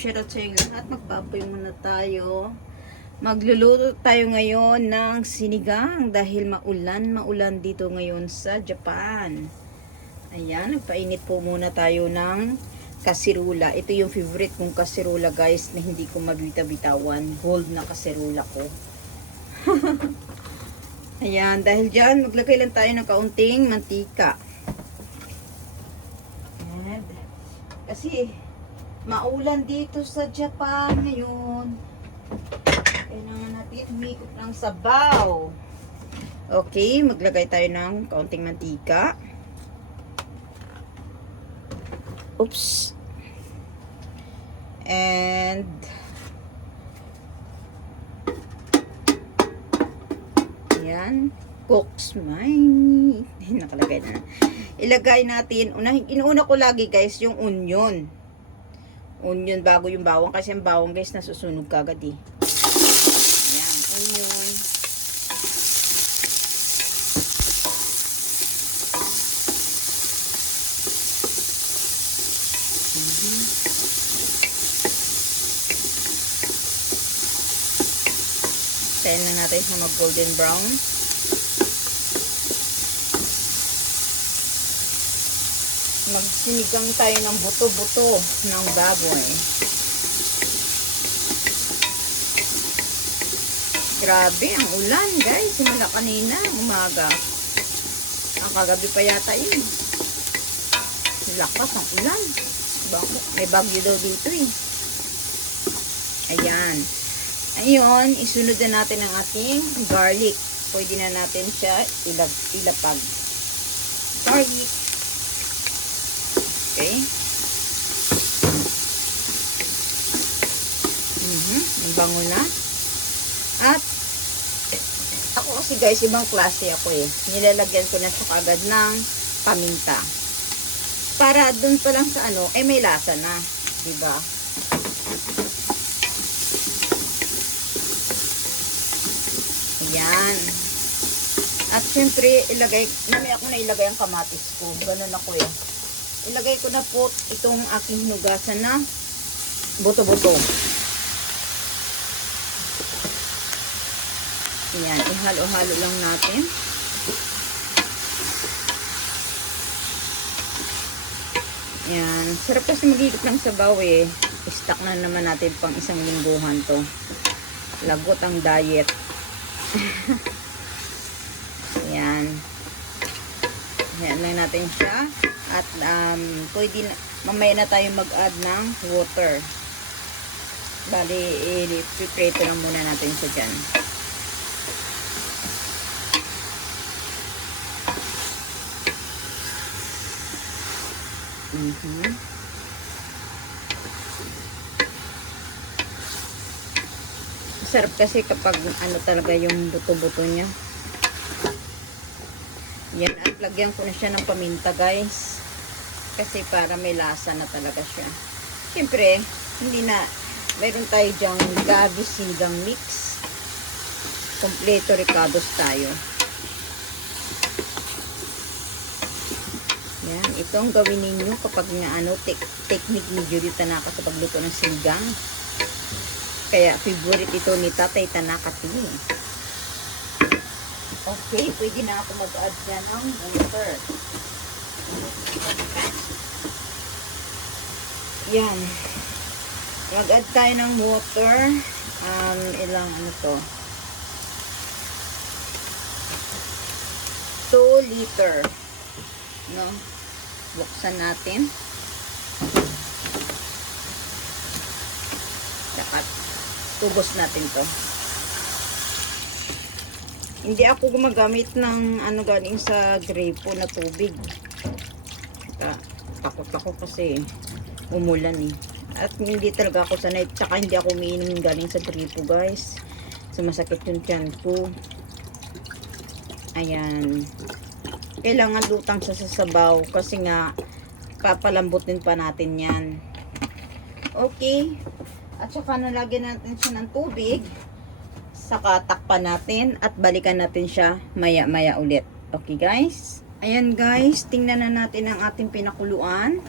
shoutout sa inyo lahat. Magpapoy muna tayo. Magluluto tayo ngayon ng sinigang dahil maulan dito ngayon sa Japan. Ayan, nagpainit po muna tayo ng kasirula. Ito yung favorite kong kasirula guys na hindi ko mabita-bitawan. Gold na kasirula ko. Ayan, dahil dyan maglagay lang tayo ng kaunting mantika. Ayan. Kasi maulan dito sa Japan ngayon. Kailangan natin umikot ng sabaw. Okay, maglagay tayo ng kaunting mantika. Oops. And ayan, cooks mine. Nakalagay na. Ilagay natin, inuuna ko lagi guys yung onion. Onion bago yung bawang kasi ang bawang guys nasusunog kagad eh. Ayan, onion. Tayin lang natin sa mag golden brown. Magsinigang tayo ng buto-buto ng baboy. Grabe ang ulan guys, simula kanina umaga. Ang kagabi pa yata yun. Lakas ang ulan. May bagyo daw dito eh. Ayan. Ayun, isunod na natin ang ating garlic. Pwede na natin siya ilapag. Garlic. Okay. Ang bango na. At ako kasi guys, ibang klase ako eh. Nilalagyan ko na siya kagad ng paminta. Para dun pa lang sa ano, eh may lasa na. Diba? Ayan. At syempre, namaya ako na ilagay ang kamatis ko. Ganun ako eh. Ilagay ko na po itong aking hinugasan na buto-buto. Ayan, ihalo-halo lang natin. Ayan, sarap kasi magigit ng sabaw eh. Stock na naman natin pang isang lingguhan to. Lagot ang diet. Ayan. Ayan lang natin siya. At pwede na, mamaya na tayo mag-add ng water. Bali, i-prepare lang muna natin siya dyan. Sarap kasi kapag ano talaga yung buto-buto niya. Yan, at lagyan ko na siya ng paminta guys. Kasi para may lasa na talaga siya. Siyempre, hindi na, mayroon tayo dyang gabi sinigang mix. Kompleto ricados tayo. Yan, ito ang gawin ninyo kapag nga ano, technique ni Judy Tanaka sa pagluto ng sinigang. Kaya favorite ito ni Tatay Tanaka din. Okay, pwede na ako mag-add dyan ng water. Yan. Mag-add tayo ng water. Ilang ano to? 2 liter. No? Buksan natin. Saka tubos natin to. Hindi ako gumagamit ng ano galing sa gripo na tubig. Takot ako kasi umulan eh. At hindi talaga ako sanay. Tsaka hindi ako umiinom galing sa gripo guys. Sumasakit yung tiyan ko. Ayan. Kailangan lutang sa sasabaw kasi nga papalambutin pa natin yan. Okay. At saka nalagyan natin siya ng tubig. Saka takpan natin at balikan natin siya maya-maya ulit. Okay guys? Ayan guys, tingnan na natin ang ating pinakuluan.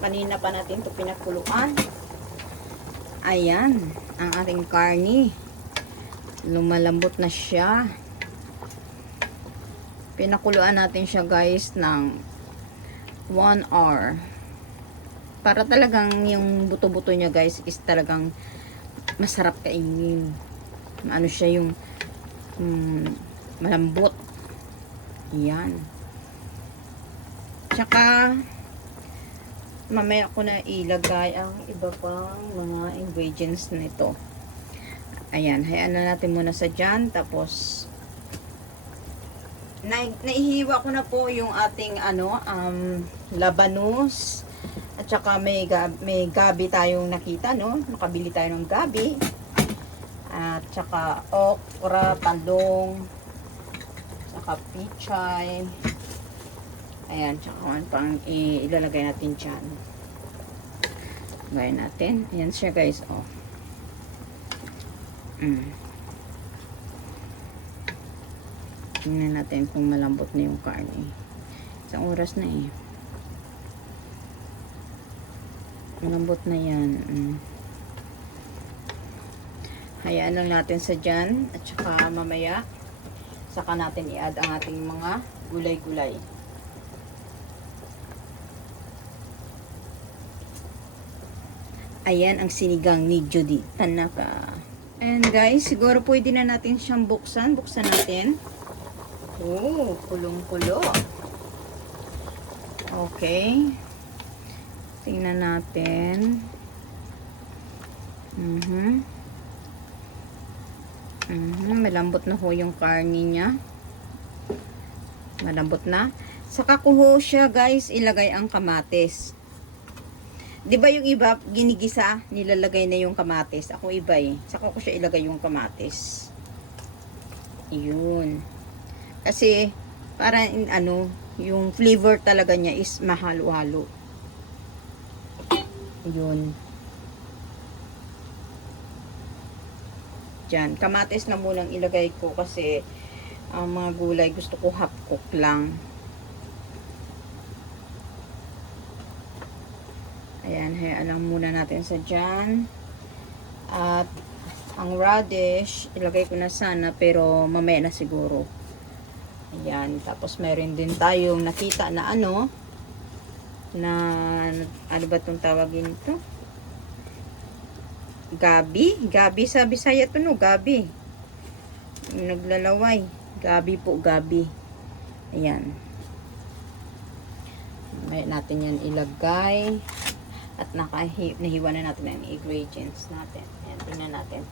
Kanina pa natin ito pinakuluan. Ayan, ang ating karni. Lumalambot na siya. Pinakuluan natin siya guys ng 1 hour. Para talagang yung buto-buto niya guys is talagang masarap kainin. Ano siya yung malambot. Yan. Tsaka mamaya ko na ilagay ang iba pang mga ingredients nito. Ayan, hayaan na natin muna sa dyan. Tapos naihiwa ko na po yung ating labanos. At saka may gabi tayong nakita, no? Nakabili tayo ng gabi. At saka okra, talong, saka pichay. Ayan, tsaka pang ilalagay natin dyan. Gaya natin. Ayan siya guys, oh. Tingnan natin kung malambot na yung karne. Isang oras na eh. Malambot na yan. Hayaan lang natin sa dyan. At saka mamaya, saka natin i-add ang ating mga gulay-gulay. Ayan ang sinigang ni Judy Tanaka. And guys, siguro pwede na natin siyang buksan. Buksan natin. Oh, kulong-kulo. Okay. Tingnan natin. Malambot na ho yung karne niya. Malambot na. Saka ko ho siya guys, ilagay ang kamatis. Di ba yung iba, ginigisa, nilalagay na yung kamatis. Ako iba eh. Saka ko siya ilagay yung kamatis. Yun. Kasi, para yung flavor talaga niya is mahalo-halo. Yun. Diyan. Kamatis na munang ilagay ko kasi ang mga gulay gusto ko half cook lang. Ayan, hayaan lang muna natin sa dyan. At ang radish, ilagay ko na sana pero mamaya na siguro. Ayan, tapos meron din tayong nakita na ano ba itong tawagin ito? Gabi? Gabi sa Bisaya ito no, gabi. Naglalaway. Gabi po, gabi. Ayan. Mamaya natin yan ilagay. At nahiwa na natin ang ingredients natin. Ayan, tingnan natin.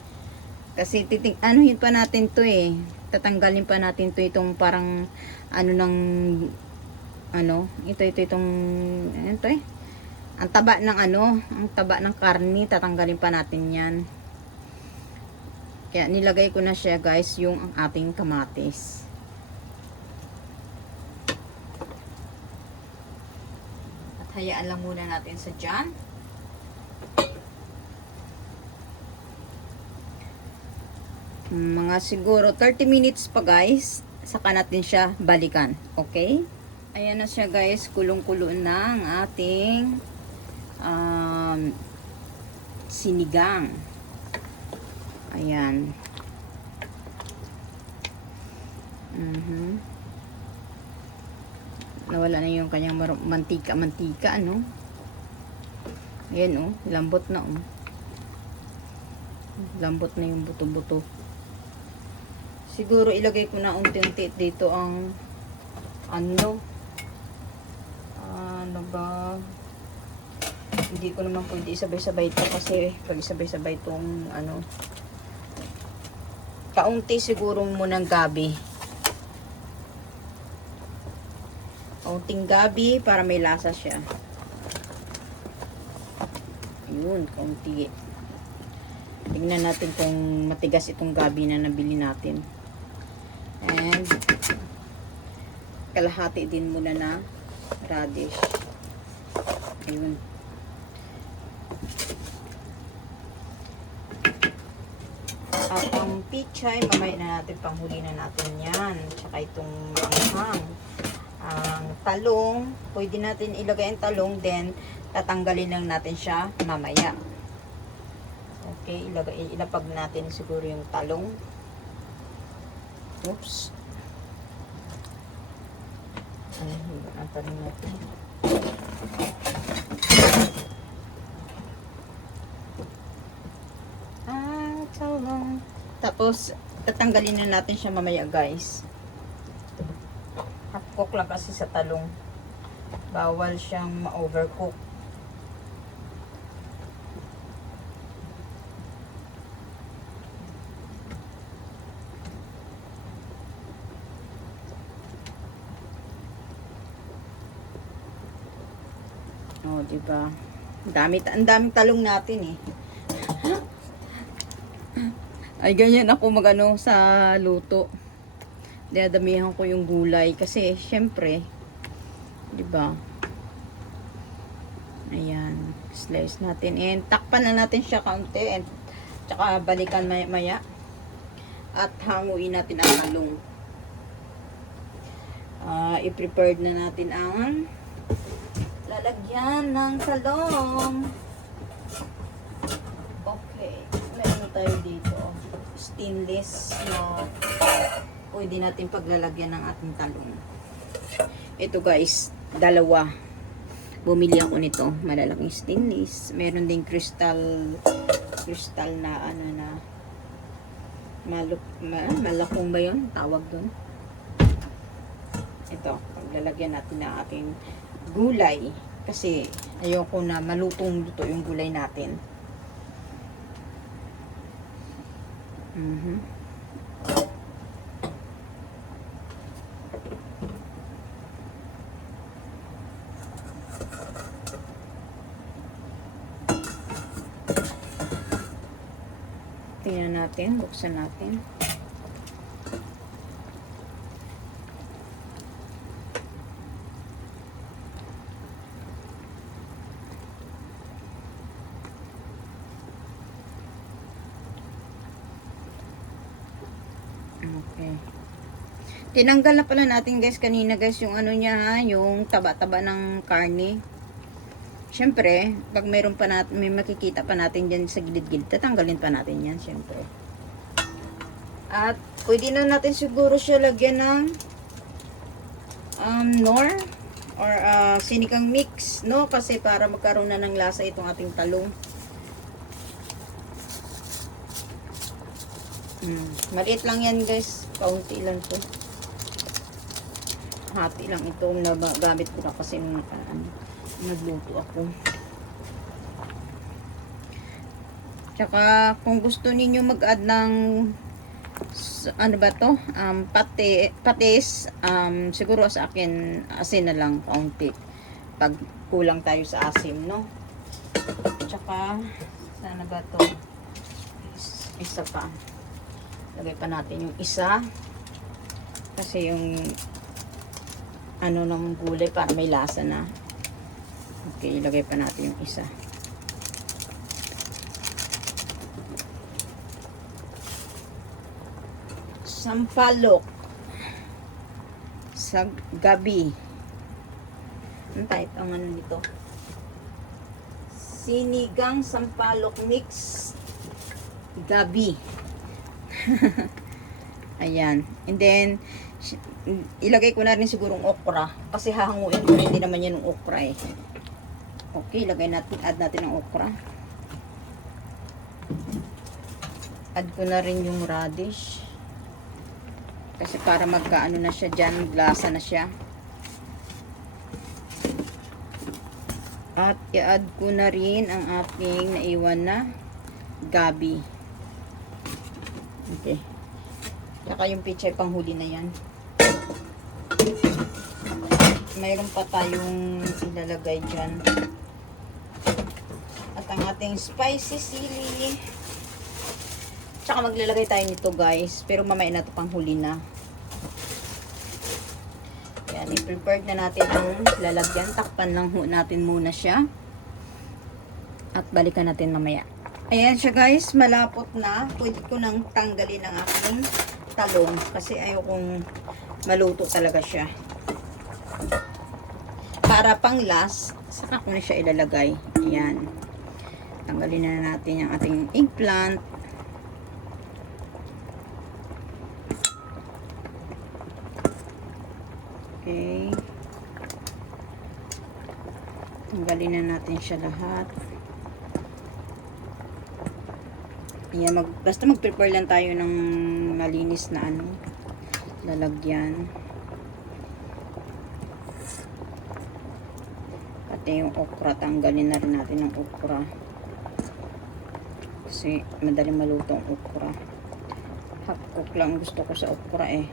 Kasi anuhin pa natin to eh. Tatanggalin pa natin to itong parang itong ito eh. Ang taba ng karni, tatanggalin pa natin yan. Kaya nilagay ko na siya guys, yung ang ating kamatis. Hayaan lang muna natin sa dyan. Mga siguro 30 minutes pa guys. Saka natin siya balikan. Okay? Ayan na siya guys. Kulong-kulo na ang ating sinigang. Ayan. Nawala na yung kanyang mantika, ano? Ayan, oh. Lambot na, oh. Lambot na yung buto-buto. Siguro ilagay ko na unti-unti dito ang ano ba? Hindi ko naman pwede isabay-sabay ito kasi pag isabay-sabay itong kaunti siguro munang gabi. Kaunting gabi para may lasa siya. Ayun, kaunti. Tingnan natin kung matigas itong gabi na nabili natin. And kalahati din muna na radish. Ayun. At ang pichay, mamaya na natin, panghuli na natin yan. Tsaka itong manghang. Ang talong, pwede natin ilagay ang talong, then tatanggalin lang natin siya mamaya. Okay, ilapag natin siguro yung talong. Oops. Ay, higaan pa rin natin. Talong. Tapos, tatanggalin na natin siya mamaya, guys. Half cook lang kasi sa talong. Bawal siyang ma-overcook. Oh, diba? Ang daming talong natin eh. Ay, ganyan ako magano sa luto. Dinadamihan ko yung gulay kasi syempre, 'di ba? Ayan, slice natin and takpan na natin siya kaunti and tsaka balikan maya at hanguin natin ang talong. I-prepare na natin ang lalagyan ng talong. Okay, meron tayo dito stainless na pwede natin paglalagyan ng ating talong. Ito guys, dalawa. Bumili ako nito, malalaking stainless. Meron ding crystal na ano na malakong ba yun? Tawag doon. Ito, paglalagyan natin ng ating gulay. Kasi ayoko na malutong luto yung gulay natin. Tingnan natin, buksan natin. Okay. Tinanggal na pala natin guys kanina guys yung ano niya ha, yung taba-taba ng karne. Syempre, pag mayroon pa natin, may makikita pa natin dyan sa gilid-gilid, tatanggalin pa natin yan syempre. At pwede na natin siguro siya lagyan ng nor or sinigang mix, no? Kasi para magkaroon na ng lasa itong ating talong. Maliit lang yan guys, kaunti lang to. Hati lang itong nagamit ko na kasi nung nagluto ako. Tsaka kung gusto ninyo mag-add ng ano ba to? Patis, siguro sa akin asin na lang kaunti. Pag kulang tayo sa asim, no? Tsaka sana ba to? Isa pa. Lagay pa natin yung isa. Kasi yung ano ng gulay para may lasa na. Okay, ilagay pa natin yung isa. Sampalok sa gabi. Ang type ang ano nito? Sinigang sampalok mix gabi. Ayan. And then ilagay ko na rin sigurong okra kasi hahanguin ko rin din naman yan ng okra eh. Okay, add natin ang okra. Add ko na rin yung radish. Kasi para magkaano na siya dyan, lasa na siya. At i-add ko na rin ang ating naiwan na gabi. Okay. Saka yung pichay panghuli na yan. Mayroon pa tayong ilalagay dyan. At ang ating spicy sili. Tsaka maglalagay tayo nito guys. Pero mamaya na ito panghuli na. Yan, i-prepared na natin ang lalagyan. Takpan lang natin muna siya. At balikan natin mamaya. Ayan siya guys, malapot na. Pwede ko nang tanggalin ang aking talong. Kasi ayokong maluto talaga siya. Para pang last, saka ko na siya ilalagay. Ayan. Tanggalin na natin yung ating eggplant. Okay. Tanggalin na natin siya lahat. Ayan, basta mag-prepare lang tayo ng malinis na ano, lalagyan. Pati yung okra, tanggalin na rin natin ang okra. Kasi madali maluto ang okra. Half cook lang gusto ko sa okra eh.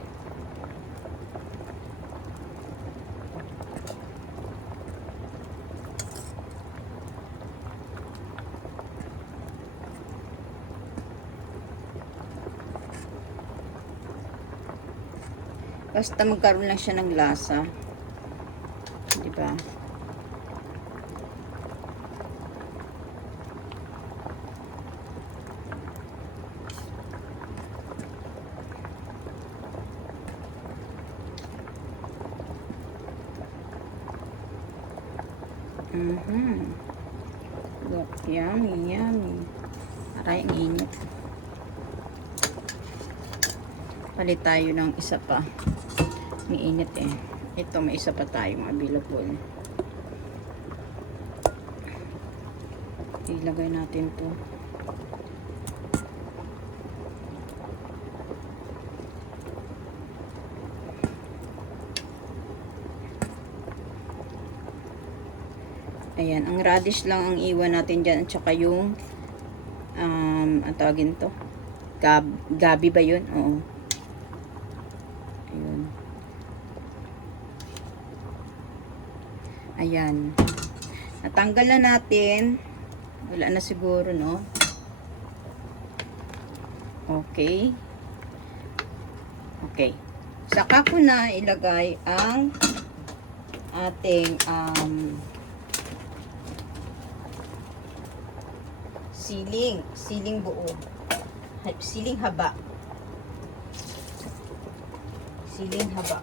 Basta magkaroon lang siya ng lasa. Di ba? Look, yummy, yummy. Aray, ang init. Palit tayo ng isa pa. Ang init eh. Ito, may isa pa tayong available. Ilagay natin to. Ayan, ang radish lang ang iwan natin dyan. At saka yung, ang tawagin to? Gabi ba yun? Oo. Ayun. Ayan. Natanggal na natin. Wala na siguro, no? Okay. Okay. Saka ko na ilagay ang ating, siling buo, siling haba,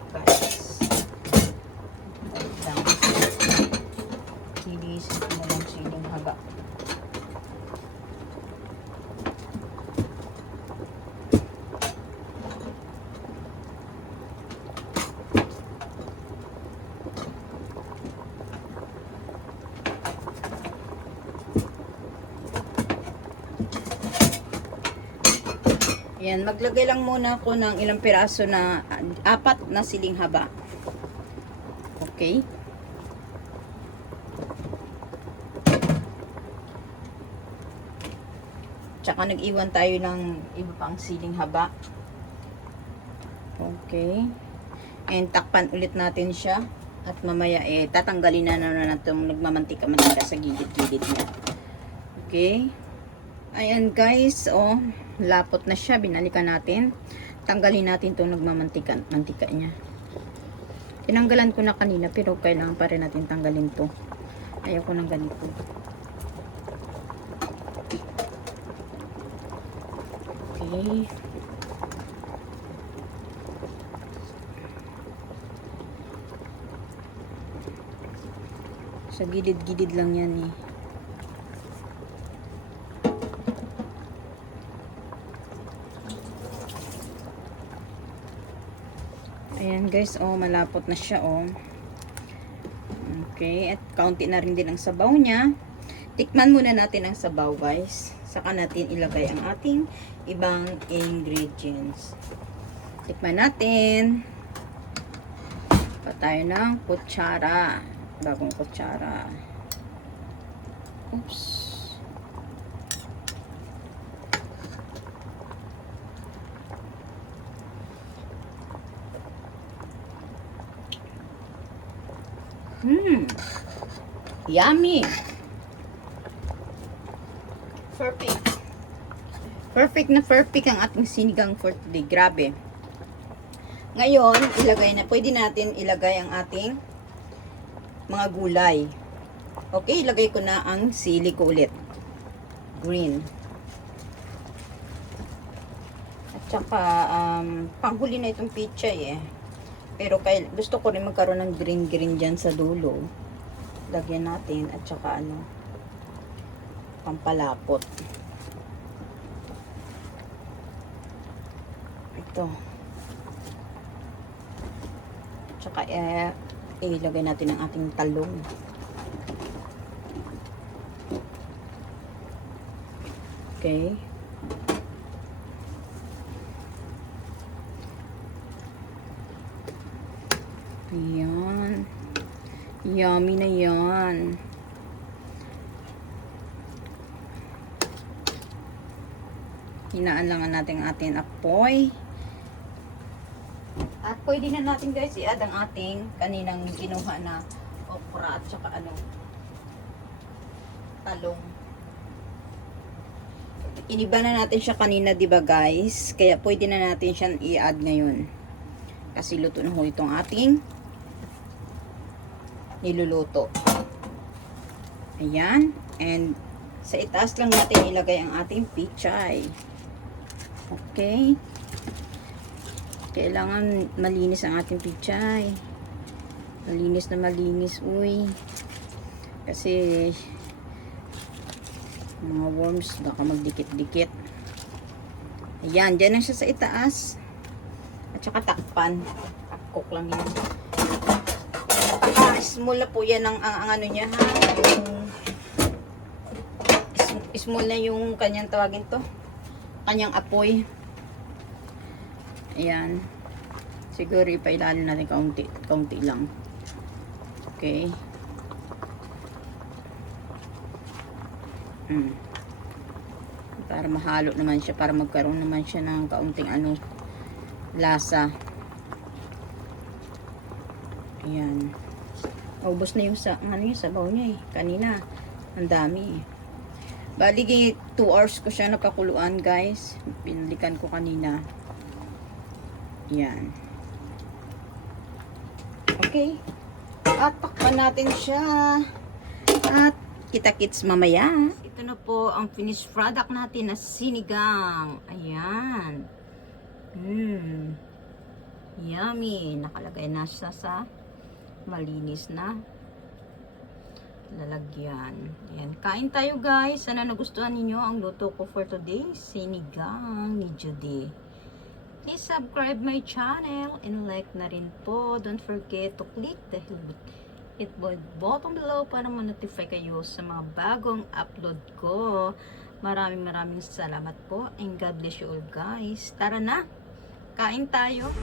guys. Lilisin ko na lang siling haba. Yan, maglagay lang muna ako ng ilang piraso na 4 na siling haba. Okay? Tsaka nag-iwan tayo ng iba pang siling haba. Okay. And takpan ulit natin siya. At mamaya tatanggalin na itong nagmamantika-mantika sa gilid-gilid niya. Okay? Ayan guys, lapot na siya. Binalikan natin. Tanggalin natin itong nagmamantika niya. Tinanggalan ko na kanina pero kailangan pa rin natin tanggalin to. Ayoko ng ganito. Okay. Sa gilid-gilid lang yan eh. Ayan guys, malapot na siya Okay, at kaunti na rin din ang sabaw niya. Tikman muna natin ang sabaw guys. Saka natin ilagay ang ating ibang ingredients. Tikman natin. Pa tayo ng kutsara. Bagong kutsara. Oops. Yummy. Perfect. Perfect na perfect ang ating sinigang for today. Grabe. Ngayon, pwede natin ilagay ang ating mga gulay. Okay, ilagay ko na ang sili ko ulit. Green. At saka, panghuli na itong pichay eh. Pero gusto ko rin magkaroon ng green dyan sa dulo. Lagyan natin at saka pampalapot. Ito. Tsaka ilagay natin ang ating talong. Okay. Ayan. Yummy na yan. Hinaan lang natin ang ating apoy. At pwede na natin guys i-add ang ating kaninang kinuha na okra at saka talong. Iniba na natin siya kanina, 'di ba guys? Kaya pwede na natin siyang i-add ngayon. Kasi luto na ho itong ating niluluto. Ayan. And sa itaas lang natin ilagay ang ating pichay. Okay. Kailangan malinis ang ating pichay. Malinis na malinis, uy. Kasi mga worms baka magdikit-dikit. Ayan, dyan na siya sa itaas. At saka takpan. Takok lang yan. Small na po yan ang ano niya, ha? Small na yung kanyang tawagin to. Kanyang apoy. Ayan. Siguro ipailalim natin kaunti lang. Okay. Para mahalo naman siya, para magkaroon naman siya ng kaunting lasa. Ayan. Ubos na yung sabaw niya eh. Kanina, ang dami eh. Bali, 2 hours ko siya napakuluan guys. Pinalikan ko kanina. Ayan. Okay. At takpan natin siya. At kita-kits mamaya. Ito na po ang finished product natin na sinigang. Ayan. Yummy. Nakalagay na siya sa malinis na lalagyan. Ayan. Kain tayo guys. Sana nagustuhan ninyo ang luto ko for today. Sinigang ni Judy. Please subscribe my channel and like na rin po. Don't forget to click the hit button below para ma-notify kayo sa mga bagong upload ko. Maraming salamat po and God bless you all guys. Tara na! Kain tayo!